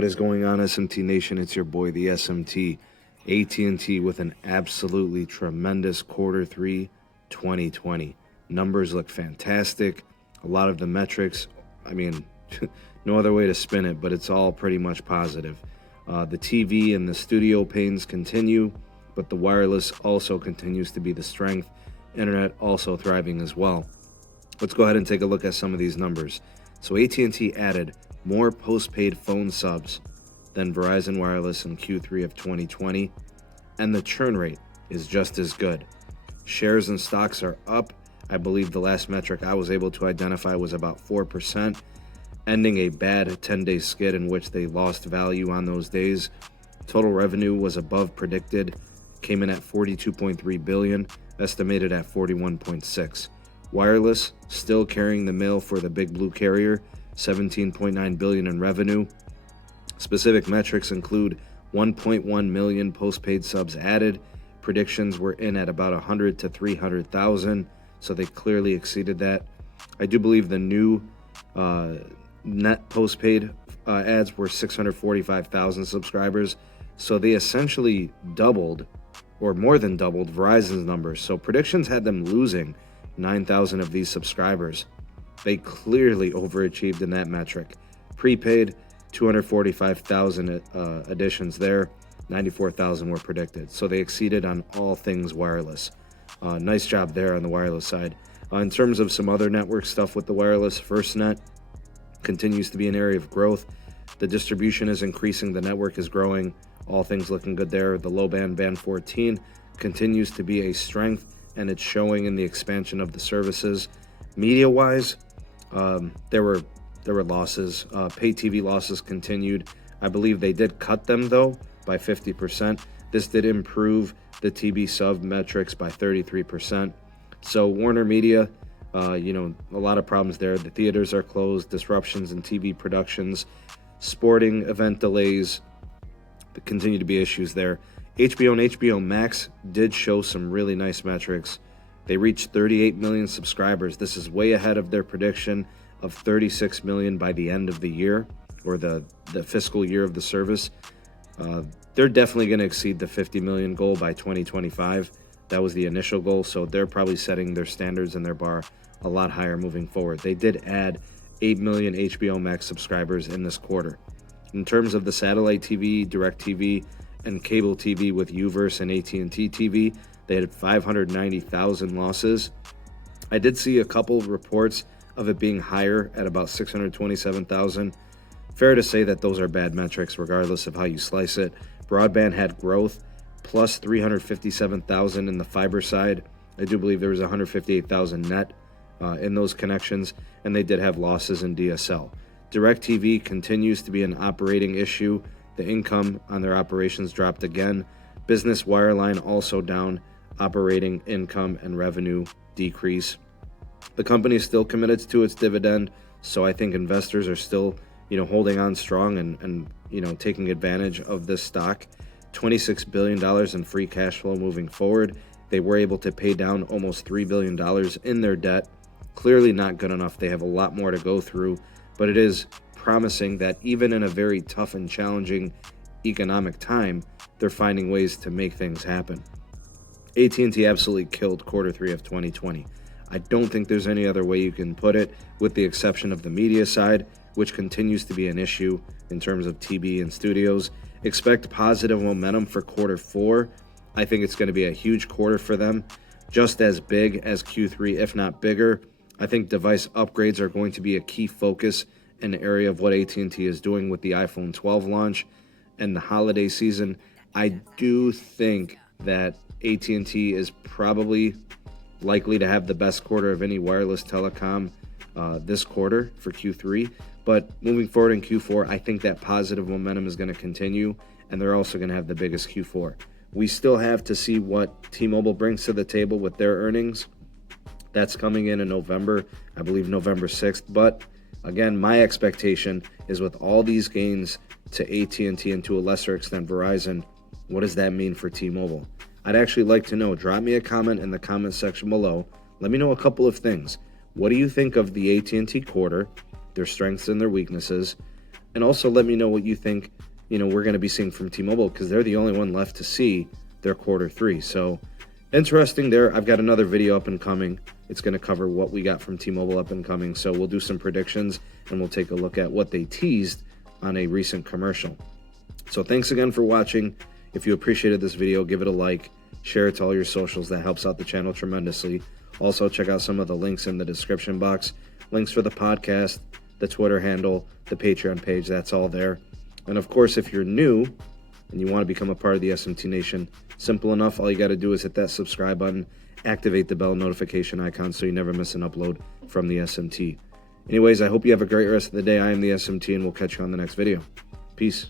What is going on, SMT Nation? It's your boy, the SMT. AT&T with an absolutely tremendous Q3 2020. Numbers look fantastic. A lot of the metrics, I mean, no other way to spin it, but it's all pretty much positive. The TV and the studio pains continue, but the wireless also continues to be the strength. Internet also thriving as well. Let's go ahead and take a look at some of these numbers. So AT&T added more postpaid phone subs than Verizon Wireless in Q3 of 2020, and the churn rate is just as good. Shares and stocks are up. I believe the last metric I was able to identify was about 4%, ending a bad 10-day skid in which they lost value on those days. Total revenue was above predicted, came in at $42.3 billion, estimated at $41.6. Wireless still carrying the mail for the big blue carrier, $17.9 billion in revenue. Specific metrics include 1.1 million postpaid subs added. Predictions were in at about 100 to 300,000, so they clearly exceeded that. I do believe the new net postpaid ads were 645,000 subscribers, so they essentially doubled, or more than doubled, Verizon's numbers. So predictions had them losing 9,000 of these subscribers. They clearly overachieved in that metric. Prepaid, 245,000 additions there, 94,000 were predicted. So they exceeded on all things wireless. Nice job there on the wireless side. In terms of some other network stuff with the wireless, FirstNet continues to be an area of growth. The distribution is increasing, the network is growing, all things looking good there. The low band, band 14, continues to be a strength, and it's showing in the expansion of the services. Media-wise, there were losses. Pay TV losses continued. I believe they did cut them, though, by 50%. This did improve the TV sub metrics by 33%. So Warner Media, a lot of problems there. The theaters are closed, disruptions in TV productions, sporting event delays. There continue to be issues there. HBO and HBO Max did show some really nice metrics. They reached 38 million subscribers. This is way ahead of their prediction of 36 million by the end of the year, or the fiscal year of the service. They're definitely going to exceed the 50 million goal by 2025. That was the initial goal, so they're probably setting their standards and their bar a lot higher moving forward. They did add 8 million HBO Max subscribers in this quarter. In terms of the satellite TV, DirecTV, and cable TV with Uverse and AT&T TV, they had 590,000 losses. I did see a couple reports of it being higher at about 627,000. Fair to say that those are bad metrics regardless of how you slice it. Broadband had growth, plus 357,000 in the fiber side. I do believe there was 158,000 net in those connections, and they did have losses in DSL. DirecTV continues to be an operating issue. The income on their operations dropped again. Business wireline also down. Operating income and revenue decrease. The company is still committed to its dividend, so I think investors are still, holding on strong and taking advantage of this stock. $26 billion in free cash flow moving forward. They were able to pay down almost $3 billion in their debt. Clearly not good enough. They have a lot more to go through, but it is promising that even in a very tough and challenging economic time, they're finding ways to make things happen. AT&T absolutely killed Q3 of 2020. I don't think there's any other way you can put it, with the exception of the media side, which continues to be an issue in terms of TV and studios. Expect positive momentum for Q4. I think it's going to be a huge quarter for them, just as big as Q3, if not bigger. I think device upgrades are going to be a key focus in the area of what AT&T is doing with the iPhone 12 launch and the holiday season. I do think that AT&T is probably likely to have the best quarter of any wireless telecom this quarter for Q3. But moving forward in Q4, I think that positive momentum is going to continue, and they're also going to have the biggest Q4. We still have to see what T-Mobile brings to the table with their earnings. That's coming in November, I believe November 6th. But again, my expectation is with all these gains to AT&T and to a lesser extent Verizon, what does that mean for T-Mobile? I'd actually like to know. Drop me a comment in the comment section below. Let me know a couple of things. What do you think of the AT&T quarter, their strengths and their weaknesses? And also let me know what you think, we're going to be seeing from T-Mobile, because they're the only one left to see their Q3. So interesting there. I've got another video up and coming. It's going to cover what we got from T-Mobile up and coming. So we'll do some predictions, and we'll take a look at what they teased on a recent commercial. So thanks again for watching. If you appreciated this video, give it a like, share it to all your socials. That helps out the channel tremendously. Also, check out some of the links in the description box. Links for the podcast, the Twitter handle, the Patreon page, that's all there. And of course, if you're new and you want to become a part of the SMT Nation, simple enough. All you got to do is hit that subscribe button, activate the bell notification icon so you never miss an upload from the SMT. Anyways, I hope you have a great rest of the day. I am the SMT, and we'll catch you on the next video. Peace.